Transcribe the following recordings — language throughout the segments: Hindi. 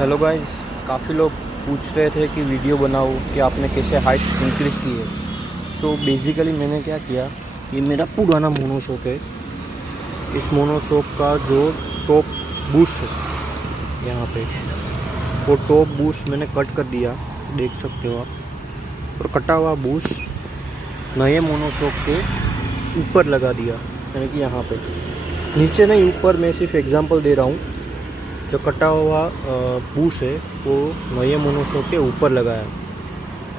हेलो गाइस, काफ़ी लोग पूछ रहे थे कि वीडियो बनाओ कि आपने कैसे हाइट इंक्रीज़ की है। सो बेसिकली मैंने क्या किया, ये मेरा पुराना मोनोशॉक है। इस मोनोशॉक का जो टॉप बूश है यहाँ पे, वो टॉप बूश मैंने कट कर दिया, देख सकते हो आप। और कटा हुआ बूश नए मोनोशॉक के ऊपर लगा दिया, यानी कि यहाँ पे नीचे नहीं, ऊपर। मैं सिर्फ एग्जांपल दे रहा हूँ। जो कटा हुआ बूश है वो नए मोनोशॉक के ऊपर लगाया है।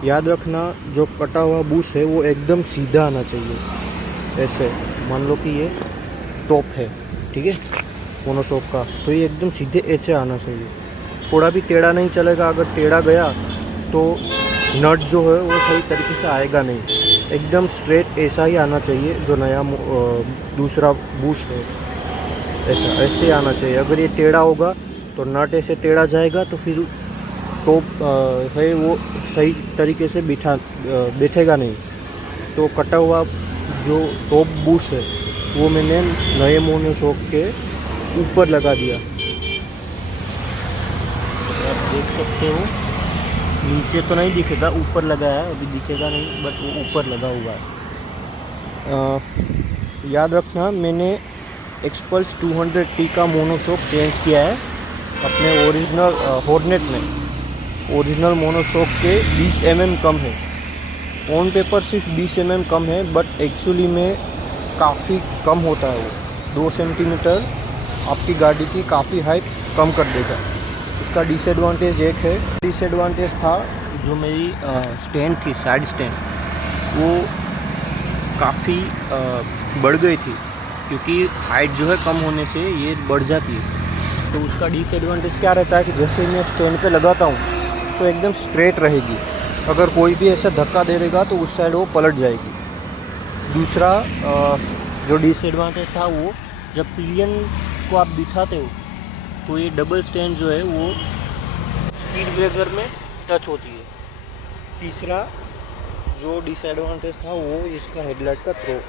याद रखना, जो कटा हुआ बूश है वो एकदम सीधा आना चाहिए। ऐसे मान लो कि ये टॉप है, ठीक है, मोनोशॉक का, तो ये एकदम सीधे ऐसे आना चाहिए। थोड़ा भी टेढ़ा नहीं चलेगा। अगर टेढ़ा गया तो नट जो है वो सही तरीके से आएगा नहीं। एकदम स्ट्रेट ऐसा ही आना चाहिए। जो नया दूसरा बूश है ऐसे आना चाहिए। अगर ये टेढ़ा होगा तो नट ऐसे टेढ़ा जाएगा, तो फिर टॉप है वो सही तरीके से बैठेगा नहीं। तो कटा हुआ जो टॉप बूश है वो मैंने नए मोनोशॉक के ऊपर लगा दिया। आप देख सकते हो, नीचे तो नहीं दिखेगा, ऊपर लगा है। अभी दिखेगा नहीं, बट वो ऊपर लगा हुआ है। याद रखना, मैंने एक्सपल्स 200T का मोनोशॉक चेंज किया है अपने ओरिजिनल हॉर्नेट में। ओरिजिनल मोनोशॉक के 20 mm कम है। ऑन पेपर सिर्फ 20 mm कम है, बट एक्चुअली में काफ़ी कम होता है वो। 2 सेंटीमीटर आपकी गाड़ी की काफ़ी हाइट कम कर देगा। इसका डिसएडवांटेज एक है। डिसएडवांटेज था जो मेरी स्टैंड थी, साइड स्टैंड, वो काफ़ी बढ़ गई थी, क्योंकि हाइट जो है कम होने से ये बढ़ जाती है। तो उसका डिसएडवांटेज क्या रहता है कि जैसे मैं स्टैंड पे लगाता हूँ तो एकदम स्ट्रेट रहेगी। अगर कोई भी ऐसे धक्का दे देगा तो उस साइड वो पलट जाएगी। दूसरा जो डिसएडवांटेज था, वो जब पिलियन को आप बिठाते हो तो ये डबल स्टैंड जो है वो स्पीड ब्रेकर में टच होती है। तीसरा जो डिसएडवांटेज था वो इसका हेडलाइट का थ्रो।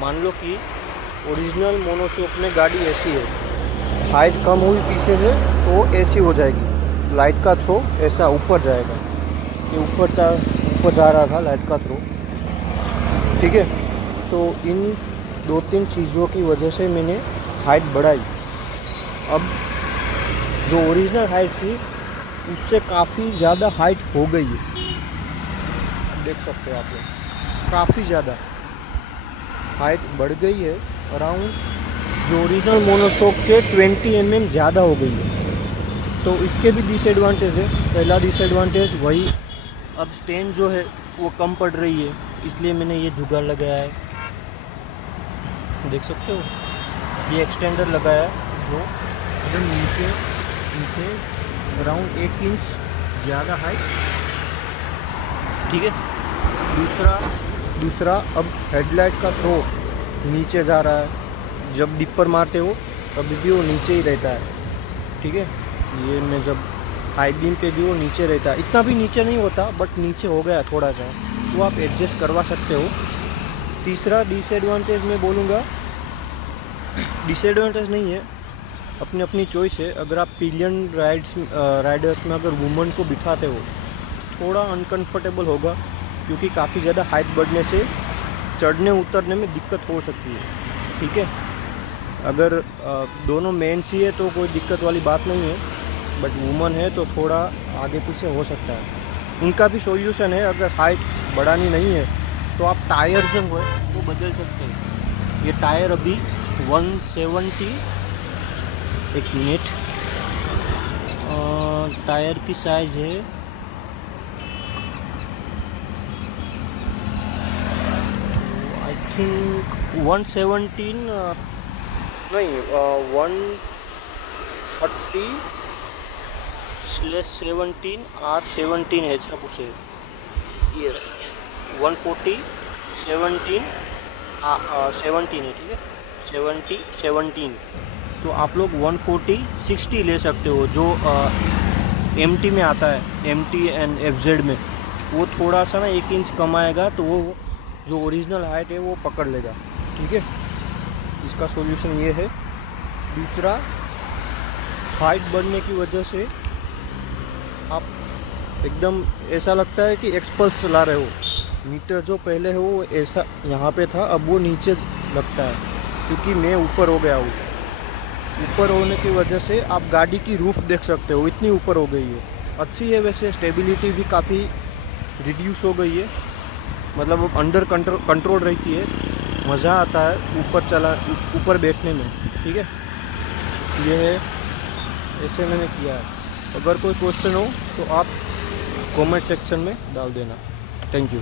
मान लो कि ओरिजिनल मोनोशॉक में गाड़ी ऐसी है, हाइट कम हुई पीछे से तो ऐसी हो जाएगी, लाइट का थ्रो ऐसा ऊपर जाएगा। ये ऊपर जा रहा था लाइट का थ्रो, ठीक है। तो इन 2-3 चीज़ों की वजह से मैंने हाइट बढ़ाई। अब जो ओरिजिनल हाइट थी उससे काफ़ी ज़्यादा हाइट हो गई है। देख सकते हो आप लोग, काफ़ी ज़्यादा हाइट बढ़ गई है। अराउंड जो ओरिजिनल मोनोशॉक से 20 mm ज़्यादा हो गई है। तो इसके भी डिसएडवांटेज है। पहला डिसएडवांटेज वही, अब स्टैंड जो है वो कम पड़ रही है, इसलिए मैंने ये जुगाड़ लगाया है। देख सकते हो, ये एक्सटेंडर लगाया है जो एकदम नीचे अराउंड 1 इंच ज़्यादा हाइट, ठीक है। दूसरा अब हेडलाइट का थ्रो नीचे जा रहा है। जब डिपर मारते हो तभी भी वो नीचे ही रहता है, ठीक है। ये मैं जब हाई बीम पे भी वो नीचे रहता है। इतना भी नीचे नहीं होता, बट नीचे हो गया थोड़ा सा, तो आप एडजस्ट करवा सकते हो। तीसरा डिसएडवांटेज मैं बोलूँगा, डिसएडवांटेज नहीं है, अपनी अपनी चॉइस है। अगर आप पिलियन राइडर्स में अगर वुमन को बिठाते हो, थोड़ा अनकंफर्टेबल होगा, क्योंकि काफ़ी ज़्यादा हाइट बढ़ने से चढ़ने उतरने में दिक्कत हो सकती है, ठीक है। अगर दोनों मेंस ही है तो कोई दिक्कत वाली बात नहीं है, बट वुमन है तो थोड़ा आगे पीछे हो सकता है। उनका भी सॉल्यूशन है। अगर हाइट बढ़ानी नहीं है तो आप टायर जो है वो बदल सकते हैं। ये टायर अभी 170, एक मिनट, टायर की साइज है आई थिंक 117 नहीं, 130/17 R17 ह्याच्या पुढे ये 140/17 17 है, ठीक है, 17। तो आप लोग 140/60 ले सकते हो, जो MT में आता है, MT एंड FZ में। वो थोड़ा सा ना 1 इंच कम आएगा, तो वो जो ओरिजिनल हाइट है वो पकड़ लेगा, ठीक है। इसका सॉल्यूशन ये है। दूसरा, हाइट बढ़ने की वजह से आप एकदम ऐसा लगता है कि एक्सपल्स चला रहे हो। मीटर जो पहले है वो ऐसा यहाँ पे था, अब वो नीचे लगता है क्योंकि मैं ऊपर हो गया हूँ। ऊपर होने की वजह से आप गाड़ी की रूफ देख सकते हो, इतनी ऊपर हो गई है। अच्छी है वैसे, स्टेबिलिटी भी काफ़ी रिड्यूस हो गई है, मतलब अब अंडर कंट्रोल रहती है। मज़ा आता है ऊपर बैठने में। ठीक है, ये है, ऐसे मैंने किया है। अगर कोई क्वेश्चन हो तो आप कमेंट सेक्शन में डाल देना। Thank you.